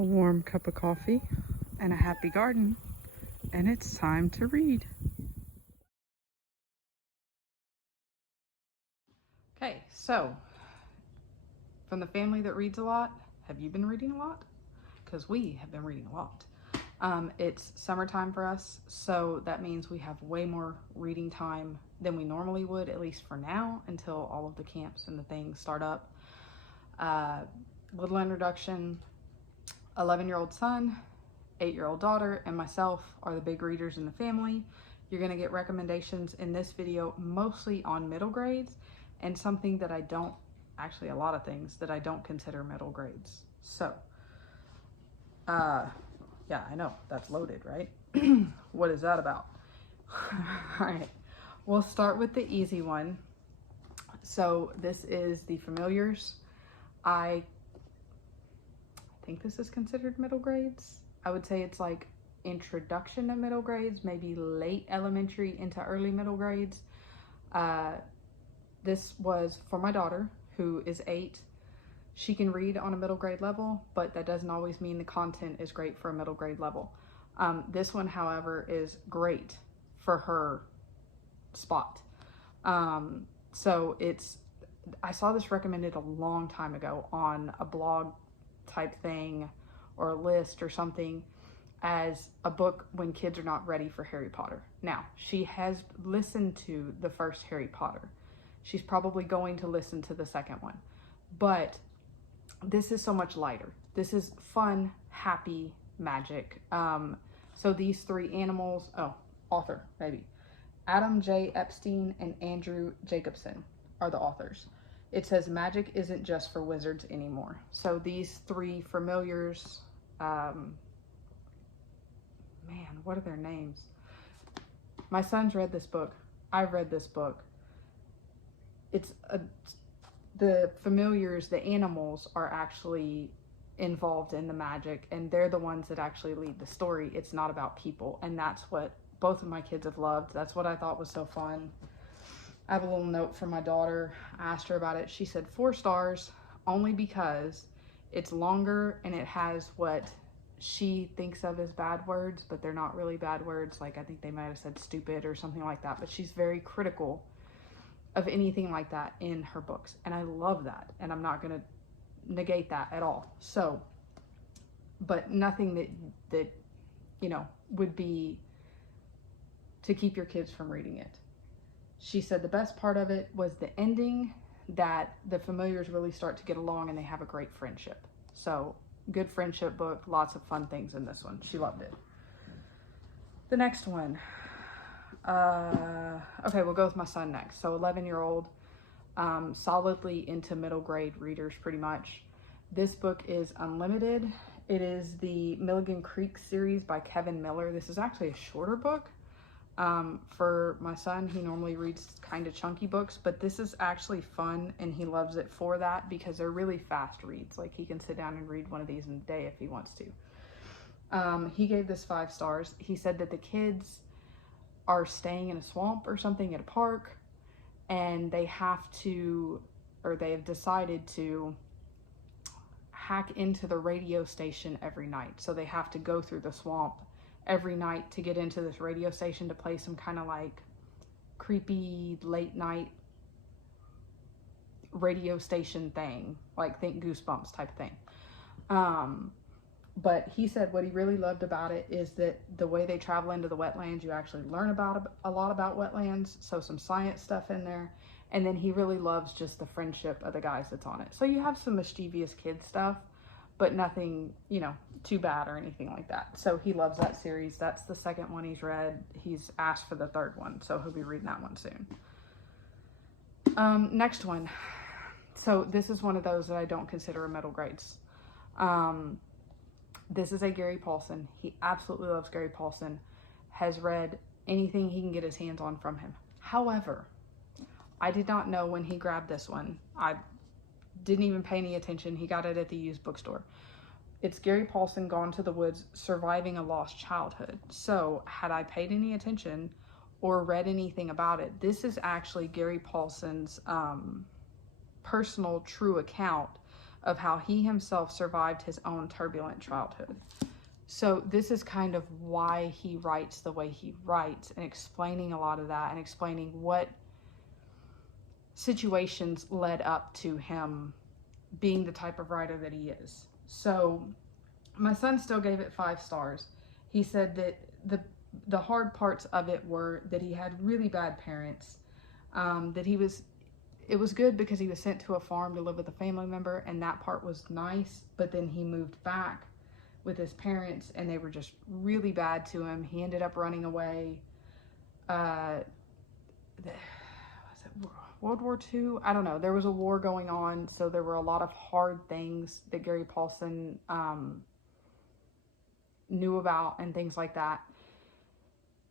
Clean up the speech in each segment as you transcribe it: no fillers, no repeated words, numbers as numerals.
a warm cup of coffee, and a happy garden, and it's time to read. Okay, so from the family that reads a lot, have you been reading a lot? Because we have been reading a lot. It's summertime for us, so that means we have way more reading time than we normally would, at least for now, until all of the camps and the things start up. Little introduction: 11-year-old son, 8-year-old daughter, and myself are the big readers in the family. You're going to get recommendations in this video mostly on middle grades and something that I don't, actually a lot of things that I don't consider middle grades. So, yeah, I know, that's loaded, right? What is that about? All right, we'll start with the easy one. So this is The Familiars. I think this is considered middle grades. I would say it's like introduction to middle grades, maybe late elementary into early middle grades. This was for my daughter, who is 8. She can read on a middle grade level, but that doesn't always mean the content is great for a middle grade level. This one, however, is great for her spot. So I saw this recommended a long time ago on a blog type thing or a list or something as a book when kids are not ready for Harry Potter. Now, she has listened to the first Harry Potter. She's probably going to listen to the second one. But this is so much lighter. This is fun, happy magic. So these 3 animals, author, maybe. Adam J. Epstein and Andrew Jacobson are the authors. It says magic isn't just for wizards anymore. So these 3 familiars, man, what are their names? My son's read this book. I've read this book. The familiars, the animals, are actually involved in the magic, and they're the ones that actually lead the story. It's not about people, and that's what both of my kids have loved. That's what I thought was so fun. I have a little note from my daughter. I asked her about it. She said 4 stars, only because it's longer and it has what she thinks of as bad words, but they're not really bad words. Like, I think they might have said stupid or something like that, but she's very critical of anything like that in her books, and I love that, and I'm not going to negate that at all. So, but nothing that you know would be to keep your kids from reading it. She said the best part of it was the ending, that the familiars really start to get along and they have a great friendship. So, good friendship book, lots of fun things in this one. She loved it. The next one, okay, we'll go with my son next. So 11-year-old, solidly into middle grade readers pretty much. This book is Unlimited. It is the Milligan Creek series by Kevin Miller. This is actually a shorter book. For my son, he normally reads kind of chunky books, but this is actually fun, and he loves it for that because they're really fast reads. Like, he can sit down and read one of these in a day if he wants to. He gave this 5 stars. He said that the kids are staying in a swamp or something at a park, and they have decided to hack into the radio station every night. So they have to go through the swamp every night to get into this radio station to play some kind of like creepy late night radio station thing, like think Goosebumps type of thing. But he said what he really loved about it is that the way they travel into the wetlands, you actually learn about a lot about wetlands, so some science stuff in there. And then he really loves just the friendship of the guys that's on it. So you have some mischievous kid stuff, but nothing, too bad or anything like that. So he loves that series. That's the second one he's read. He's asked for the 3rd one, so he'll be reading that one soon. Next one. So this is one of those that I don't consider a middle grades. This is a Gary Paulsen. He absolutely loves Gary Paulsen. Has read anything he can get his hands on from him. However, I did not know when he grabbed this one. I didn't even pay any attention. He got it at the used bookstore. It's Gary Paulsen, Gone to the Woods, Surviving a Lost Childhood. So had I paid any attention or read anything about it, this is actually Gary Paulsen's personal true account of how he himself survived his own turbulent childhood. So this is kind of why he writes the way he writes, and explaining a lot of that, and explaining what situations led up to him being the type of writer that he is. So my son still gave it 5 stars. He said that the hard parts of it were that he had really bad parents, that it was good because he was sent to a farm to live with a family member, and that part was nice, but then he moved back with his parents and they were just really bad to him. He ended up running away. Was it World War II? I don't know. There was a war going on, so there were a lot of hard things that Gary Paulsen knew about and things like that.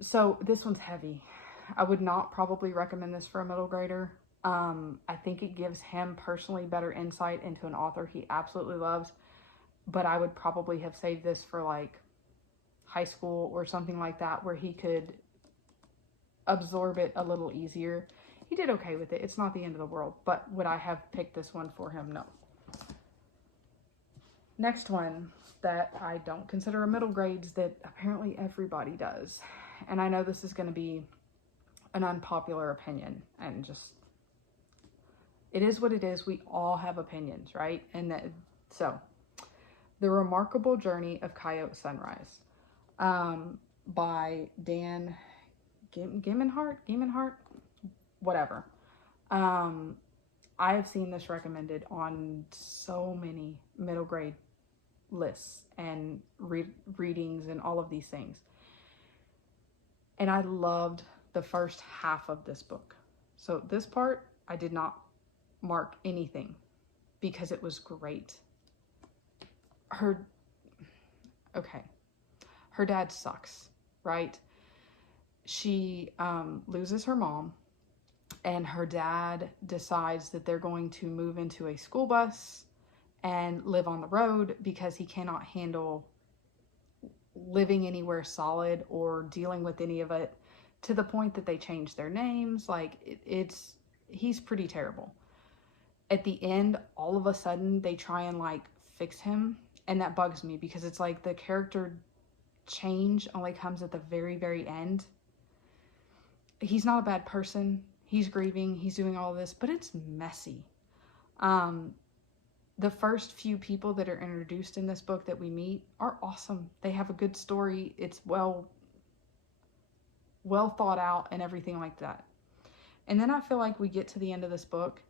So this one's heavy. I would not probably recommend this for a middle grader. I think it gives him personally better insight into an author he absolutely loves, but I would probably have saved this for like high school or something like that, where he could absorb it a little easier. He did okay with it. It's not the end of the world, but would I have picked this one for him? No. Next one that I don't consider a middle grades that apparently everybody does. And I know this is going to be an unpopular opinion, and just, it is what it is. We all have opinions, right? And so The Remarkable Journey of Coyote Sunrise, by Dan Gemeinhart, whatever. I have seen this recommended on so many middle grade lists and readings and all of these things. And I loved the first half of this book. So this part, I did not mark anything because it was great. Her dad sucks, right? She loses her mom, and her dad decides that they're going to move into a school bus and live on the road because he cannot handle living anywhere solid or dealing with any of it, to the point that they change their names. Like, he's pretty terrible. At the end, all of a sudden, they try and like fix him, and that bugs me because it's like the character change only comes at the very, very end. He's not a bad person. He's grieving. He's doing all of this, but it's messy. The first few people that are introduced in this book that we meet are awesome. They have a good story. It's well thought out and everything like that. And then I feel like we get to the end of this book,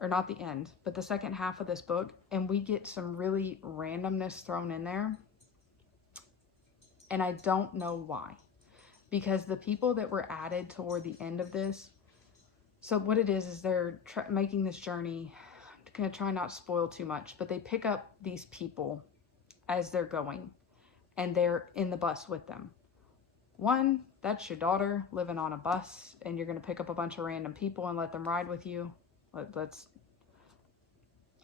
or not the end, but the second half of this book, and we get some really randomness thrown in there. And I don't know why. Because the people that were added toward the end of this, so what it is they're making this journey. I'm going to try not to spoil too much, but they pick up these people as they're going, and they're in the bus with them. One, that's your daughter living on a bus, and you're going to pick up a bunch of random people and let them ride with you.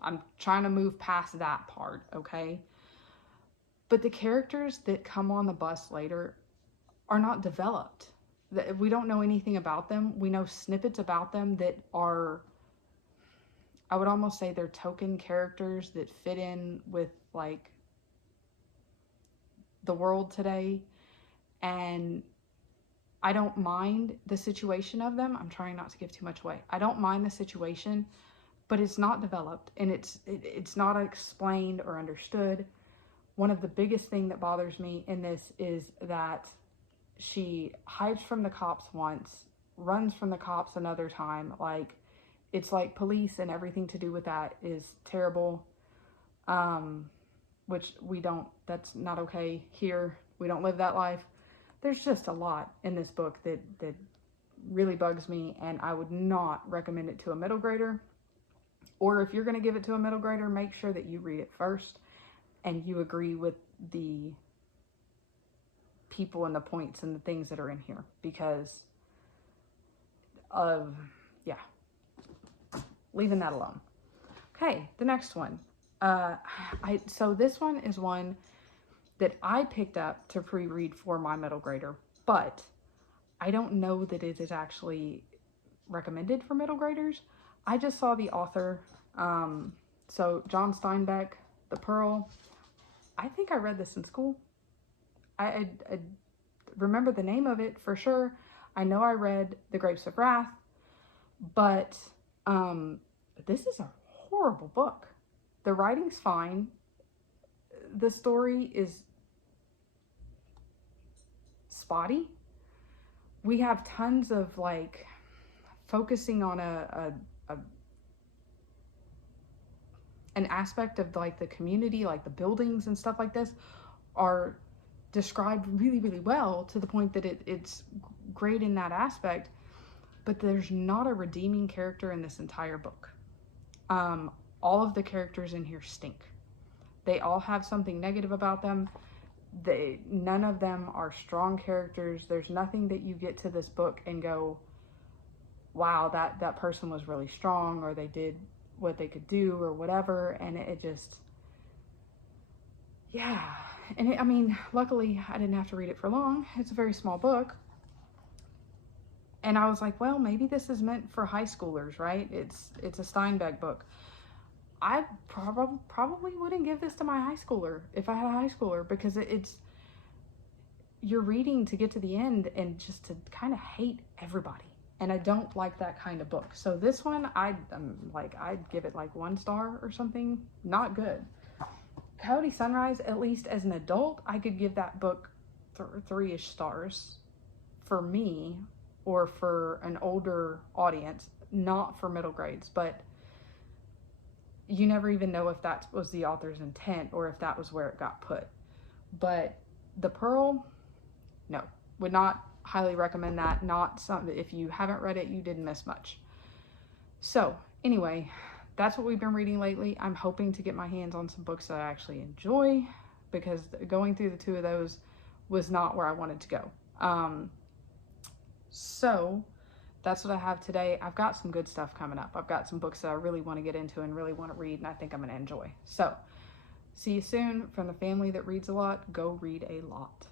I'm trying to move past that part, okay? But the characters that come on the bus later are not developed. We don't know anything about them. We know snippets about them that are, I would almost say they're token characters that fit in with like the world today. And I don't mind the situation of them. I'm trying not to give too much away. I don't mind the situation, but it's not developed, and it's not explained or understood. One of the biggest thing that bothers me in this is that she hides from the cops once, runs from the cops another time. Like, it's like police and everything to do with that is terrible. Which that's not okay here. We don't live that life. There's just a lot in this book that really bugs me, and I would not recommend it to a middle grader. Or if you're going to give it to a middle grader, make sure that you read it first and you agree with the people and the points and the things that are in here, because of, leaving that alone. Okay, the next one. So this one is one that I picked up to pre-read for my middle grader, but I don't know that it is actually recommended for middle graders. I just saw the author So John Steinbeck, The Pearl. I think I read this in school. I remember the name of it for sure. I know I read The Grapes of Wrath, but this is a horrible book. The writing's fine. The story is spotty. We have tons of like focusing on an aspect of like the community, like the buildings and stuff like this are described really, really well, to the point that it's great in that aspect, but there's not a redeeming character in this entire book. All of the characters in here stink. They all have something negative about them. None of them are strong characters. There's nothing that you get to this book and go, wow, that person was really strong, or they did what they could do, or whatever. And it just, yeah. And I mean, luckily I didn't have to read it for long. It's a very small book. And I was like, well, maybe this is meant for high schoolers, right? It's a Steinbeck book. I probably wouldn't give this to my high schooler if I had a high schooler, because you're reading to get to the end and just to kind of hate everybody. And I don't like that kind of book. So this one, I'd give it like 1 star or something. Not good. Coyote Sunrise, at least as an adult, I could give that book 3-ish stars for me, or for an older audience, not for middle grades. But you never even know if that was the author's intent, or if that was where it got put. But The Pearl, no, would not highly recommend that. Not something, if you haven't read it, you didn't miss much. So anyway, that's what we've been reading lately. I'm hoping to get my hands on some books that I actually enjoy, because going through the 2 of those was not where I wanted to go. So that's what I have today. I've got some good stuff coming up. I've got some books that I really want to get into and really want to read, and I think I'm going to enjoy. So see you soon. From the family that reads a lot, go read a lot.